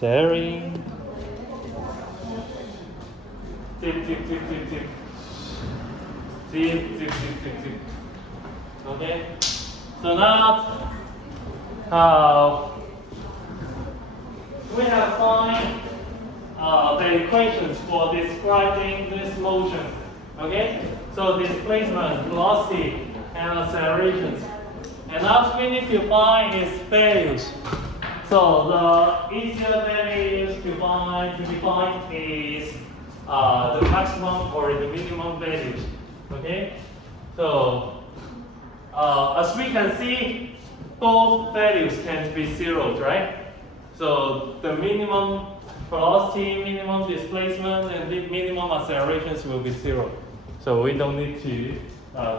sharing. Zip. Okay. So now, we have find the equations for describing this motion. Okay. So displacement, velocity, and accelerations. And now we need to find its values. So the easier values to define is the maximum or the minimum values. Okay. So as we can see, both values can be zeros, right? So the minimum velocity, minimum displacement, and the minimum accelerations will be zero. So we don't need to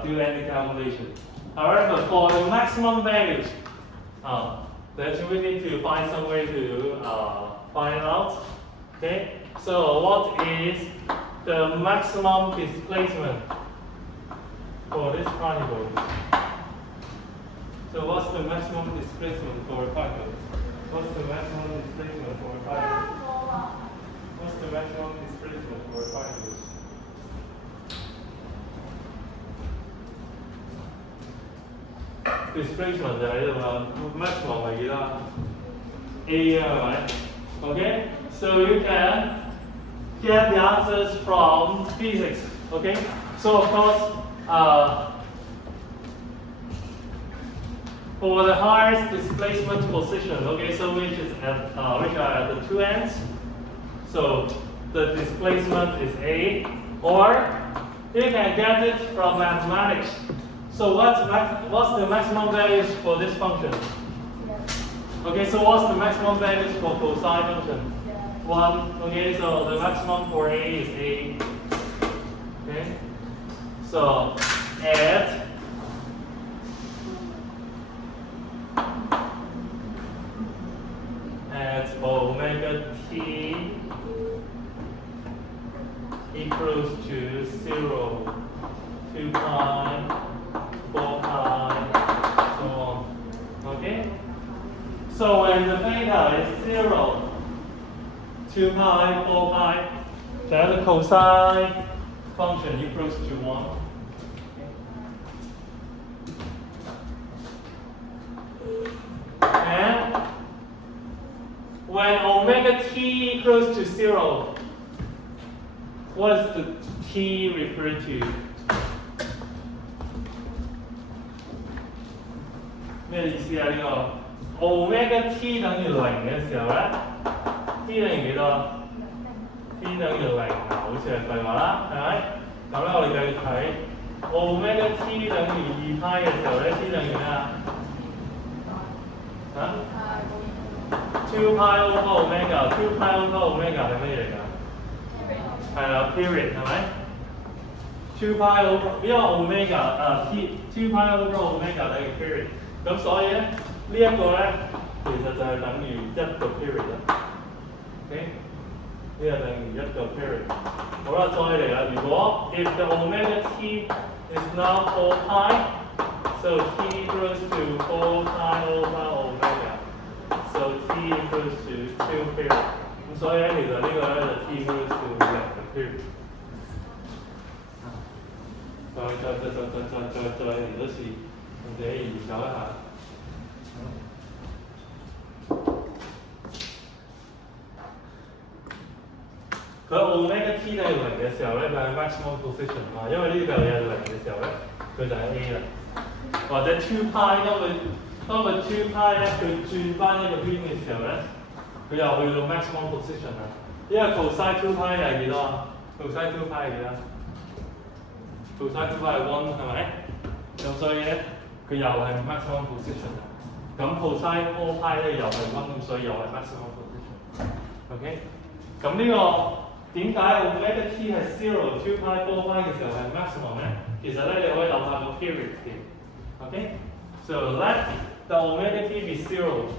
do any calculation. However, for the maximum values, then we need to find some way to find out. Okay. So what is the maximum displacement for this particle? So what's the maximum displacement for a particle? What's the maximum displacement for a particle? What's the maximum displacement for a particle? Displacement 就喺度啦 ，maximum 係幾多 ？A 係咪 ？Okay, so you can get the answers from physics. Okay, so of course, for the highest displacement position, okay, so which are at the two ends, so the displacement is A, or you can get it from mathematics. So what's the maximum values for this function? Okay, so what's the maximum values for cosine function? 1. Okay, so the maximum for A is A. Okay, so at omega t equals to 0, 2 pi, 4 pi, so on. Okay? So when the theta is 0, 2 pi, 4 pi, then the cosine function equals to 1. And when omega t equals to 0, what is the t referred to? 咩意思啊？呢個 omega t 等於0嘅時候咧 ，t 等於幾多 ？t 等於0嗱，好似係廢話啦，係咪？咁咧我哋繼續睇 omega t 等於2 pi 嘅時候咧 ，t 等於咩啊？嚇？2 pi over omega，2 pi over omega 係乜嘢嚟㗎？係啦 ，period 係咪？2 pi over， 因為 omega t2 pi over omega 等於 period。咁所以咧，呢一個咧，其實就係等於1個 period 啦。OK， 呢個等於1個 period。好啦，再嚟啦。如果 if the omega t is now 4 pi, so t equals to 4 pi over omega，so t equals to 2 period。咁所以咧，其實呢個咧就 t equals to 2個 period。再嚟多次。我哋研究一下。佢 omega t 等於0嘅時候咧，就係 maximum position 嘛，因為呢度有0嘅時候咧，佢就係 A 啦。或者 2 pi 當佢2 pi 咧，佢轉翻一個圈嘅時候咧，佢又去到 maximum position 啦。因為 cosine 2 pi 係幾多啊 ？cosine 2 pi 係幾多 ？cosine 2 pi 係1係咪？咁所以咧。佢又係 maximum position 啊，咁 cosine 4 pi 咧又係1，咁所以又係 maximum position。OK， 咁呢個點解 omega t 係 0、2 pi、4 pi 嘅時候係 maximum 咧？其實咧你可以諗下個 period 嘅。OK，so let the omega t be 0,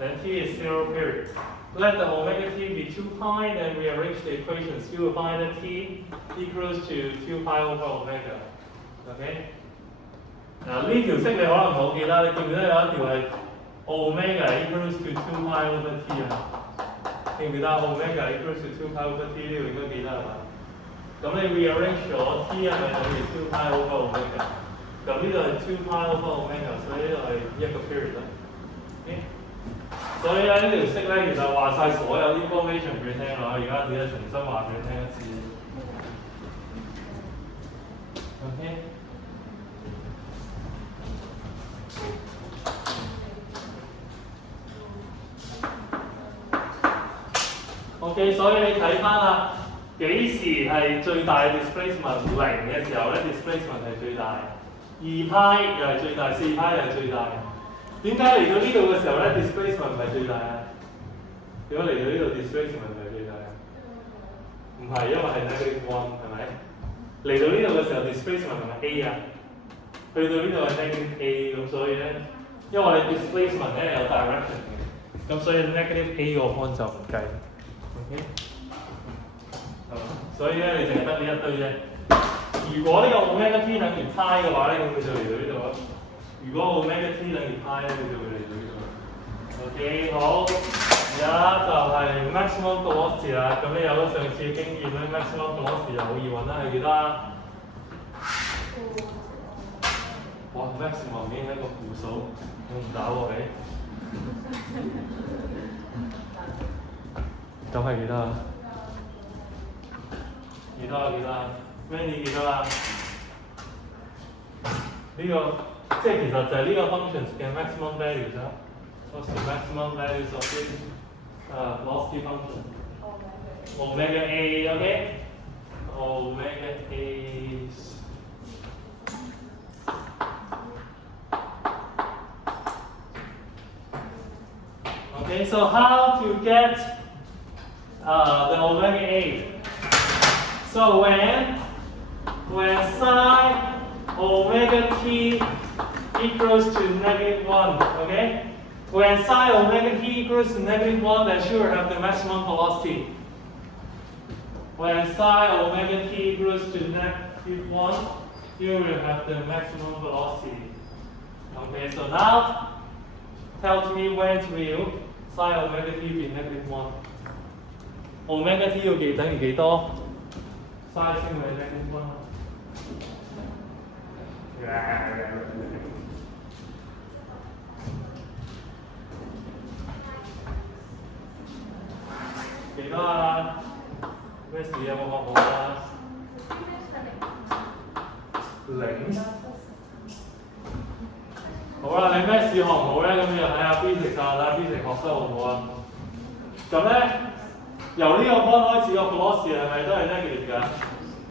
then t is 0 period. Let the omega t be 2 pi, then rearrange the equations. You will find that t equals to 2 pi over omega. OK。嗱呢條式你可能冇記得，你記唔記得有一條係 omega equals to 2 pi over t 啊？記唔記得 omega equals to 2 pi over t 呢度應該記得係嘛？咁你 rearrange 咗 t 係咪等於2 pi over omega？咁呢度係2 pi over omega， 所以呢度係一個 period 啦。Okay? 所以咧呢條式咧其實話晒所有 information 俾你聽啦，而家只係重新話俾你聽一次。OK。OK， 所以你睇翻啦，幾時係最大嘅 displacement？ 0嘅時候咧 ，displacement 係最大；2 派又係最大；4 派又係最大。點解嚟到呢度嘅時候咧 ，displacement 唔係最大啊？點解嚟到呢度 displacement 唔係最大啊？唔係，因為係 -1， 係咪？嚟到呢度嘅時候 displacement 係咪 a 啊？去到呢度係 -a， 咁所以咧，因為我哋 displacement 咧有 direction 嘅，咁所以 -a 個 point 就唔計。OK， 所以咧你淨係得呢一堆啫。如果呢個 omega t 等於 pi 嘅話咧，咁佢就嚟到呢度咯。如果 omega t 等於 pi 咧，佢就會嚟到呢度。OK， 好，而家就係 maximum velocity 啦。咁你有咗上次嘅經驗咧 ，maximum velocity 就好易揾啦，係幾多？哇 ，maximum 已經係一個負數，我唔打喎你。咁係幾多啊？幾多啊？幾多啊 ？Mandy 幾多啊？呢個即係其實就係呢個 functions 嘅 maximum values 啦。What's the maximum values of this velocity function? Omega a, okay? Omega a. Okay, so how to get the omega a? So when psi omega t equals to -1, okay? When psi omega t equals to -1, then sure have the maximum velocity. When psi omega t equals to -1, you will have the maximum velocity. Okay, so now tell me when will psi omega t be -1? Omega t 要幾等於幾多 ？psi 先會係-1。幾多啊？咩事有冇學好啊？0。好啦，你咩事學唔好咧？咁你就睇下 physics 啊，睇下 physics 學得好唔好啊？咁咧，由呢個 point 開始個 velocity 係咪都係 negative 㗎？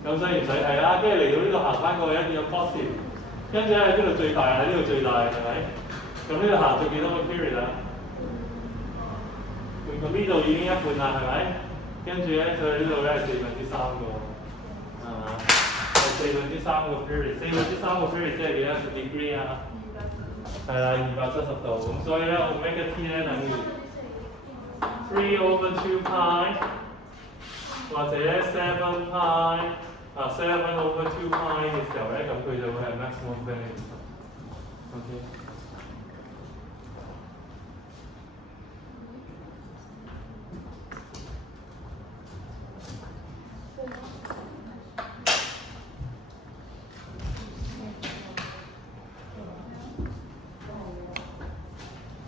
咁所以唔使睇啦，跟住嚟到呢度行翻過去一定有 positive， 跟住喺邊度最大啊？呢度最大係咪？咁呢度行咗幾多個 period 啊？咁呢度已經一半啦，係咪？跟住咧，佢呢度咧係3/4個，係嘛？係3/4個 period，3/4個 period 即係幾多 degree 啊？係啦，270度。咁所以咧 ，omega t 咧等於3/2 pi， 或者7 pi。7/2 pi 嘅時候咧，咁佢就會係 maximum value。OK。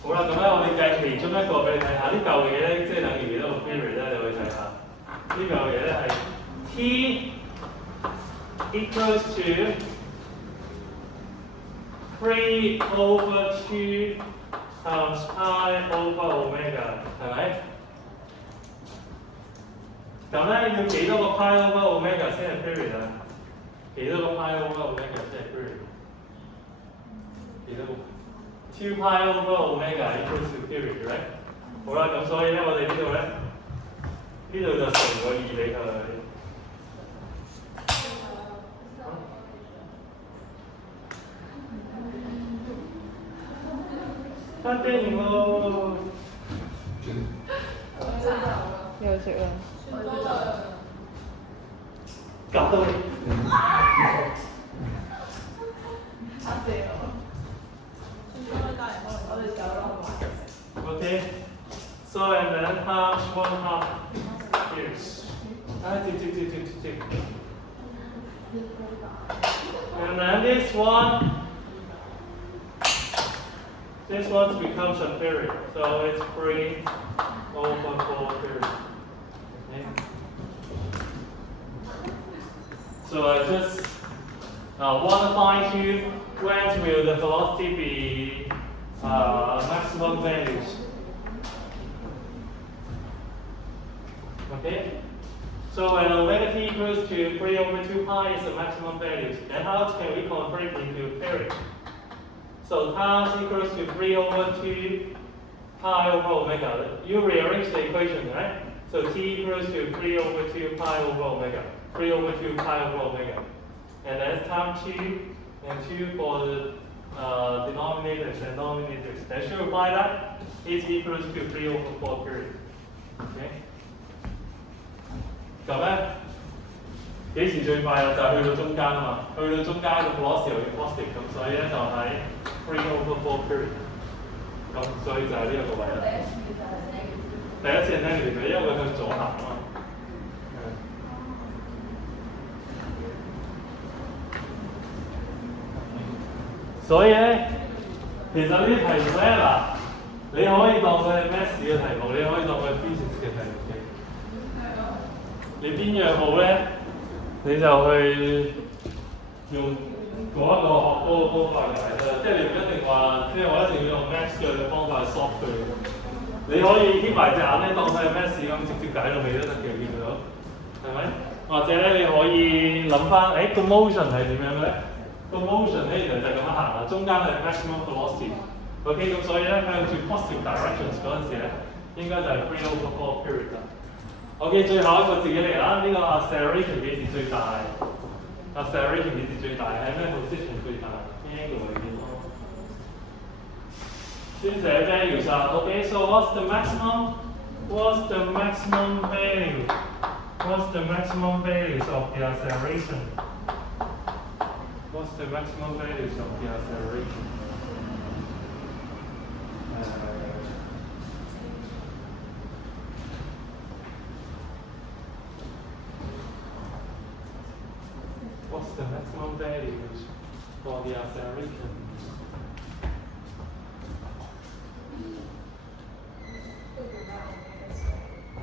好啦，咁咧我哋計其中一個俾你睇下，呢嚿嘢咧即係等於幾多個 period 咧？你可以睇下，呢嚿嘢咧係 t equals to 3/2 times pi over omega， 係咪？咁咧要幾多個 pi over omega 先係 period 啊？幾多個 pi over omega 先係 period？ 幾多個？2 pi over omega equals to period， right？ 好啦，咁所以咧我哋呢度咧，呢度就乘個2俾佢。翻電喎！又食啦！搞到你！OK， So and then times 1/2 years. Tick. And then this one becomes a period. So it's 3/4 period. Okay. So I just want to find you when will the velocity be maximum values. Okay? So when omega t equals to 3/2 pi is the maximum values, then how can we convert it into period? So times equals to 3/2 pi over omega. You rearrange the equation, right? So t equals to 3/2 pi over omega. 3/2 pi over omega. And then times 2 and 2 for the denominators and denominators. Then simplify that. It's equals to 3/4 period. Okay? 咁咧幾時最快啊？就係去到中間啊嘛，去到中間個 velocity 要 positive， 咁所以咧就喺 3/4 period， 咁所以就係呢一個位啦。第一次係 negative 嘅，因為佢向左行啊嘛。所以咧，其實呢啲題目咧嗱，你可以當佢係 maths 嘅題目，你可以當佢係 physics 嘅題目嘅。你邊樣好咧，你就去用嗰一個學嗰個方法嚟解啦。即係你唔一定話，即係我一定要用 maths 嘅方法去 solve 佢。你可以瞇埋隻眼咧，當佢係 maths 咁直接解到尾都得嘅，見到，係咪？或者咧，你可以諗翻，誒個 motion 係點樣嘅咧？個 motion 咧，其實就係咁樣行啦，中間係 maximum velocity。OK， 咁所以咧向住 positive directions 嗰陣時咧，應該就係 3/4 period 啦。OK， 最後一個自己嚟啦，呢個 acceleration 幾時最大 ？acceleration 幾時最大？喺咩 position 最大？邊一個位置咯？先寫 values 啊。OK，so what's the maximum? What's the maximum value? What's the maximum values of the acceleration? What's the maximum values of the acceleration? What's the maximum values for the acceleration?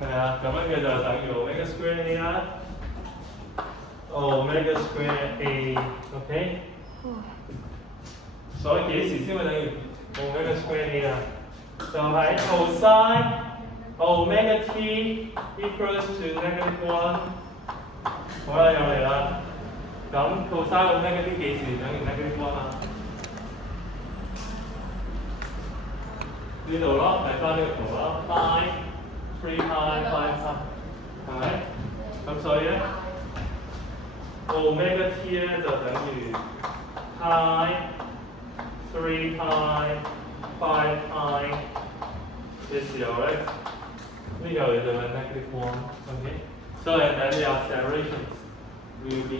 Yeah, 咁樣嘅就等於 omega square A 啦。omega square A，OK？、所以幾時先會等於 omega square A 啊？就係 cosine omega t equals to -1。好啦，又嚟啦。咁 cosine omega t 幾時等於-1啊？呢度咯，睇翻呢個圖啦 ，pi 3 pi 5 pi， 係咪？咁所以咧 ，omega t 咧就等於 pi 3 pi 5 pi 嘅時候咧，呢個就係-1。Okay， so and then the accelerations will be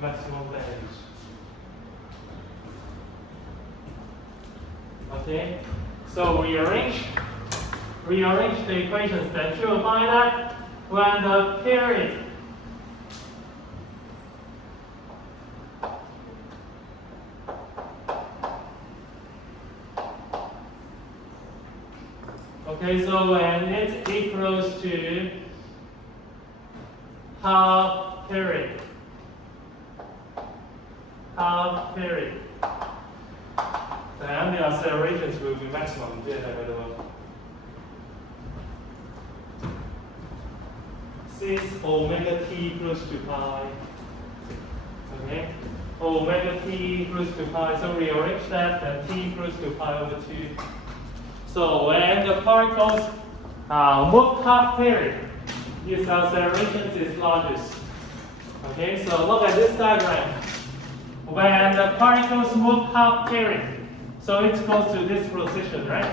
maximum values. Okay, so rearrange the equations. Then you will find that when the period okay, so when it's equals to half period. Then the accelerations will be maximum. Since omega t equals to pi, okay, omega t equals to pi, so rearrange that, then t equals to pi over 2. So when the particles move half period, its accelerations is largest. Okay, so look at this diagram. When the particles move half period, so it's close to this position, right?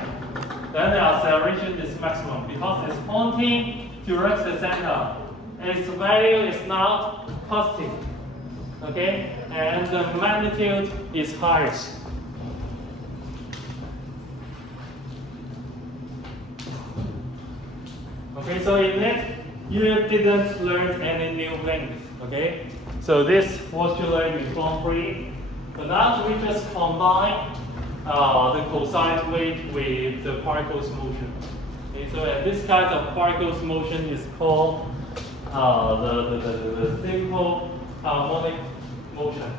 Then the acceleration is maximum because it's pointing towards the center. Its value is not positive. Okay, and the magnitude is highest. Okay, so in it, you didn't learn any new things. Okay, so this what you learned in Form 3. But now we just combine the cosine wave with the particle's motion. Okay, so this kind of particle's motion is called the simple harmonic motion.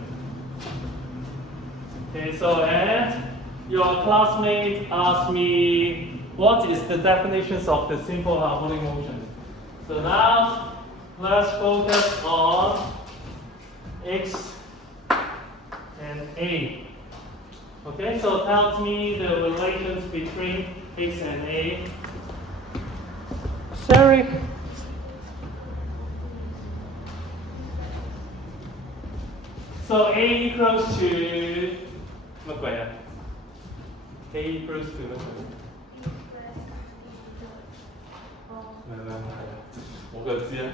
Okay, so and your classmate asked me what is the definitions of the simple harmonic motion. So now let's focus on x and a. Okay, so tell me the relations between x and a. Sorry. So a equals to 乜鬼啊 ？a equals to 乜鬼？我就知啊。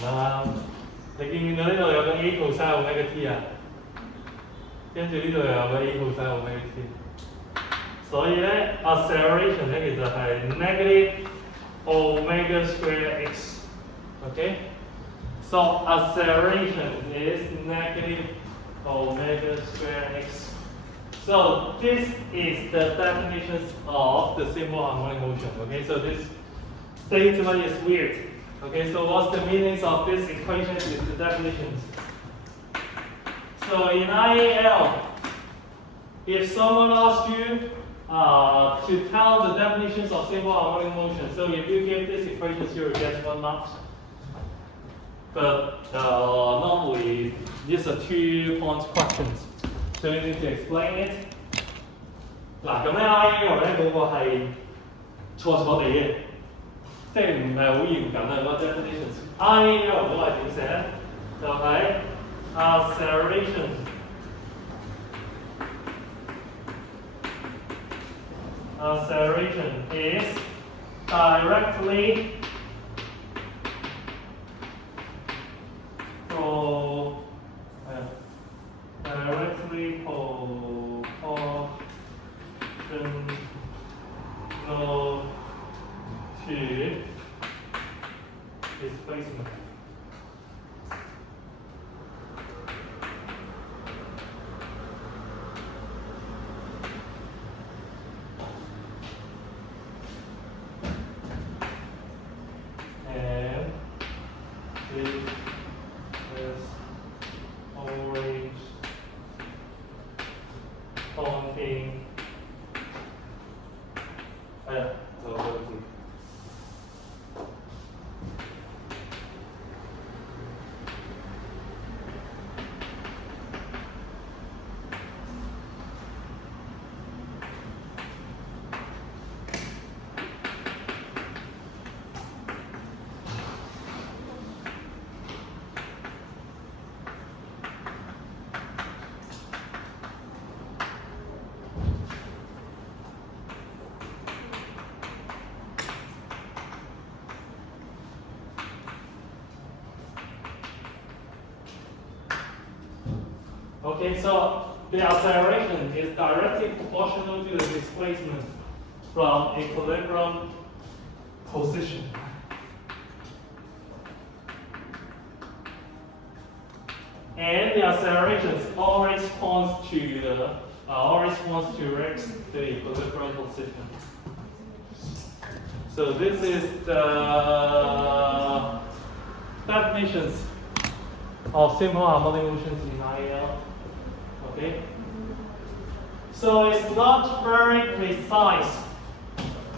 唔啱，你見唔見到呢度有個 a cosine omega t 啊？跟住呢度又有個 a cosine omega t。所以咧 acceleration 咧其實係 negative omega square x。OK？ So acceleration is negative omega square x. So this is the definitions of the simple harmonic motion. Okay, so this statement is weird. Okay, so what's the meanings of this equation is the definitions. So in IAL, if someone asks you to tell the definitions of simple harmonic motion, so if you give this equation, you will get 1 mark. But normally these are 2-point questions, so you need to explain it. 嗱咁咧 IAL 咧嗰個係錯地嘅，即係唔係好嚴謹啊嗰個 definitions。IAL 嗰個係點寫咧？就係 acceleration is directly proportional to displacement. And this is always pointing. Okay, so the acceleration is directly proportional to the displacement from equilibrium position. And the acceleration always points to the equilibrium position. So this is the definitions of simple harmonic motions in IEL. Okay? So it's not very precise.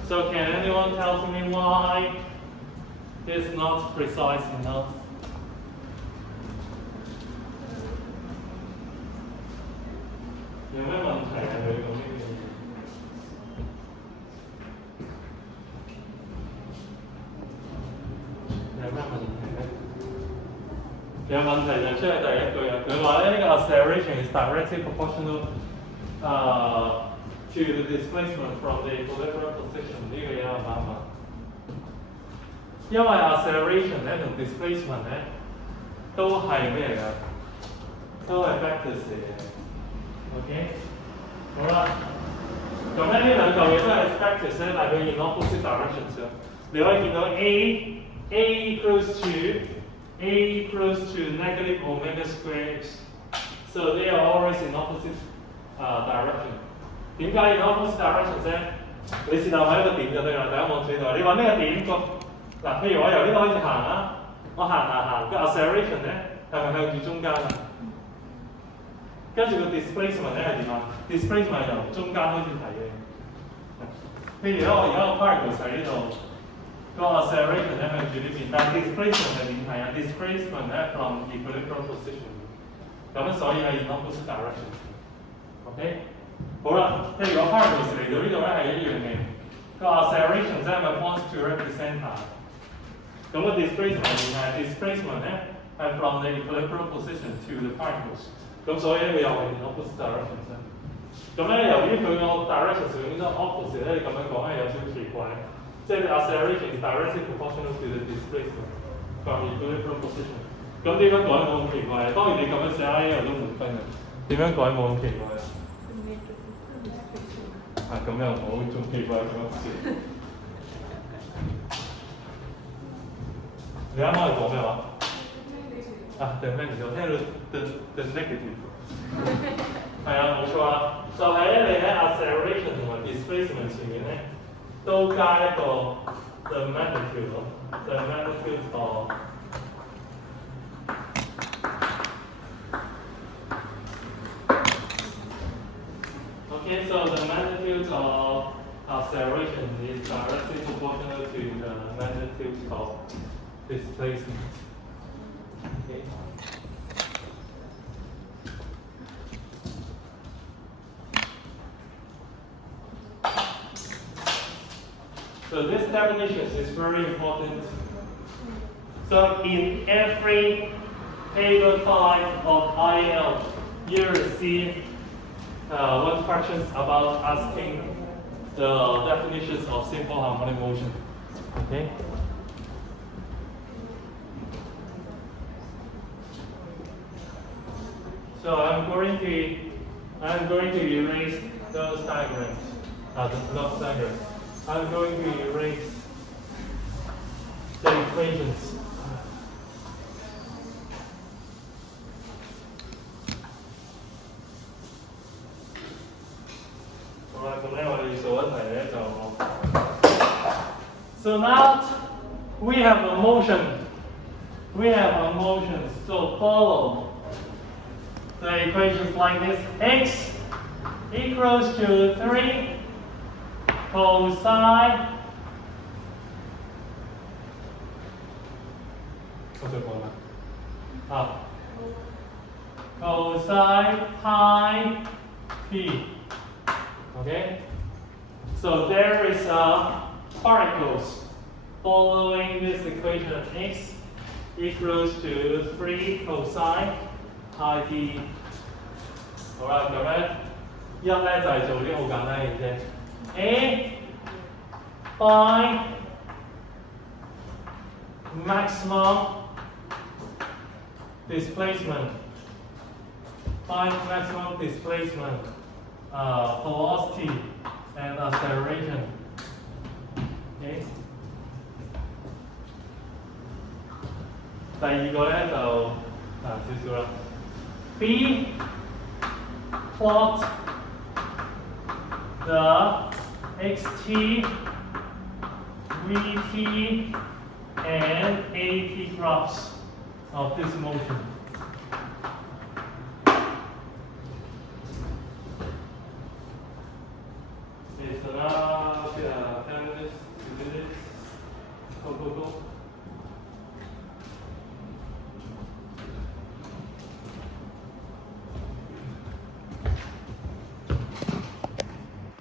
So can anyone tell me why it's not precise enough? You have any questions? 有問題就出喺第一句啊！佢話咧呢個 acceleration is directly proportional to the displacement from the equilibrium position 呢個嘢有冇問？因為 acceleration 咧同 displacement 咧都係咩嚟㗎？都係 vectors 嚟嘅。OK， 好啦。咁咧呢兩嚿嘢都係 vectors 咧，但係佢 in opposite directions 嘅。你可以見到 A equals to negative omega square x. So they are always in opposite direction. 點解 in opposite directions 咧？你試下揾一個點就對啦，大家望住呢度。你揾呢個點個嗱，譬如我由呢度開始行啦，我行個 acceleration 咧係咪向住中間啊？跟住個 displacement 咧係點啊 ？displacement 係由中間開始睇嘅。譬如咧，我而家個 particle 喺呢度，個 acceleration 咧向住呢邊，但係 displacement 係點睇啊 ？displacement 咧 from equilibrium position。咁所以係 in opposite direction。OK， 好啦，譬如個 particle 嚟到呢度咧係一樣嘅，個 acceleration 咧咪 points to the center。咁個 displacement 係點睇 ？displacement 咧係 from the equilibrium position to the particles。咁所以咧佢又係 in opposite direction 啫。咁咧由於佢個 direction 上面都 opposite 咧，你咁樣講係有少少奇怪。即係 the acceleration is directly proportional to the displacement from equilibrium position。咁點樣改冇咁奇怪？當然你咁樣寫 I 都滿分嘅。點樣改冇咁奇怪？咁又唔好仲奇怪咁樣笑。你啱啱係講咩話？the negative， 我聽到 the negative。係啊，冇錯啊。就係咧，你喺 acceleration 同埋 displacement 前面咧，都加一個 the magnitude of Okay, so the magnitude of acceleration is directly proportional to the magnitude of displacement. Okay. So this definition is very important. So in every paper 5 of IL, you will see one questions about asking the definitions of simple harmonic motion. Okay. So I'm going to erase those diagrams. Not diagrams. I'm going to erase the equations. So now we have a motion. So follow the equations like this. X equals to 3 cosine cosine pi p. Okay? So there is particles following this equation of x equals to 3 cosine pi p. 好啦，咁咧一咧就係做啲好簡單嘅嘢啫。A find maximum displacement. Find maximum displacement, velocity and acceleration. Okay. 第二個咧就難少少啦。B plot the xt, vt, and at graphs of this motion. Okay, so now 10 minutes, 2 minutes. Go.